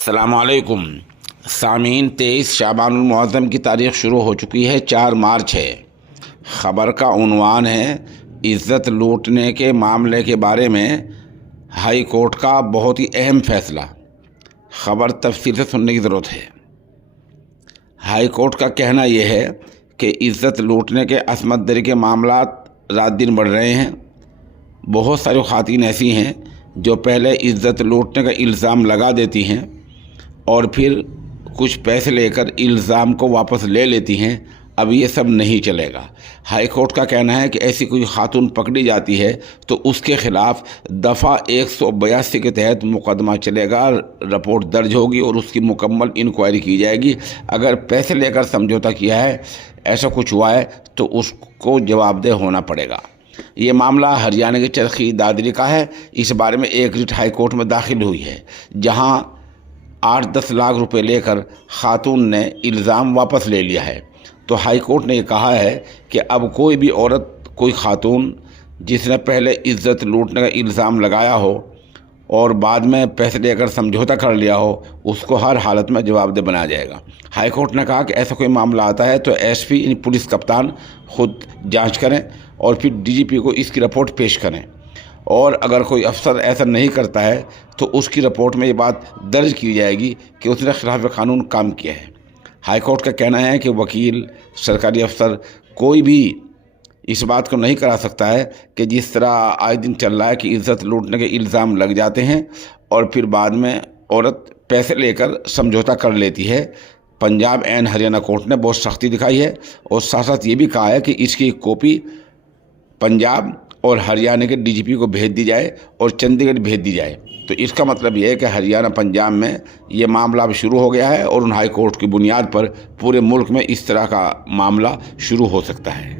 السلام علیکم سامعین، 23 شعبان المعظم کی تاریخ شروع ہو چکی ہے، 4 مارچ ہے۔ خبر کا عنوان ہے عزت لوٹنے کے معاملے کے بارے میں ہائی کورٹ کا بہت ہی اہم فیصلہ۔ خبر تفصیل سے سننے کی ضرورت ہے۔ ہائی کورٹ کا کہنا یہ ہے کہ عزت لوٹنے کے عصمت دری کے معاملات رات دن بڑھ رہے ہیں۔ بہت ساری خواتین ایسی ہیں جو پہلے عزت لوٹنے کا الزام لگا دیتی ہیں اور پھر کچھ پیسے لے کر الزام کو واپس لے لیتی ہیں۔ اب یہ سب نہیں چلے گا۔ ہائی کورٹ کا کہنا ہے کہ ایسی کوئی خاتون پکڑی جاتی ہے تو اس کے خلاف دفعہ 182 کے تحت مقدمہ چلے گا، رپورٹ درج ہوگی اور اس کی مکمل انکوائری کی جائے گی۔ اگر پیسے لے کر سمجھوتا کیا ہے، ایسا کچھ ہوا ہے تو اس کو جواب دہ ہونا پڑے گا۔ یہ معاملہ ہریانہ کے چرخی دادری کا ہے۔ اس بارے میں ایک رٹ ہائی کورٹ میں داخل ہوئی ہے، جہاں 8-10 لاکھ روپے لے کر خاتون نے الزام واپس لے لیا ہے۔ تو ہائی کورٹ نے یہ کہا ہے کہ اب کوئی بھی عورت، کوئی خاتون جس نے پہلے عزت لوٹنے کا الزام لگایا ہو اور بعد میں پیسے لے کر سمجھوتا کر لیا ہو، اس کو ہر حالت میں جواب دہ بنایا جائے گا۔ ہائی کورٹ نے کہا کہ ایسا کوئی معاملہ آتا ہے تو ایس پی یعنی پولیس کپتان خود جانچ کریں اور پھر ڈی جی پی کو اس کی رپورٹ پیش کریں، اور اگر کوئی افسر ایسا نہیں کرتا ہے تو اس کی رپورٹ میں یہ بات درج کی جائے گی کہ اس نے خلاف قانون کام کیا ہے۔ ہائی کورٹ کا کہنا ہے کہ وکیل، سرکاری افسر، کوئی بھی اس بات کو نہیں کرا سکتا ہے کہ جس طرح آئے دن چل رہا ہے کہ عزت لوٹنے کے الزام لگ جاتے ہیں اور پھر بعد میں عورت پیسے لے کر سمجھوتا کر لیتی ہے۔ پنجاب اینڈ ہریانہ کورٹ نے بہت سختی دکھائی ہے اور ساتھ ساتھ یہ بھی کہا ہے کہ اس کی ایک کاپی پنجاب اور ہریانہ کے ڈی جی پی کو بھیج دی جائے اور چندی گڑھ بھیج دی جائے۔ تو اس کا مطلب یہ ہے کہ ہریانہ پنجاب میں یہ معاملہ اب شروع ہو گیا ہے اور ان ہائی کورٹ کی بنیاد پر پورے ملک میں اس طرح کا معاملہ شروع ہو سکتا ہے۔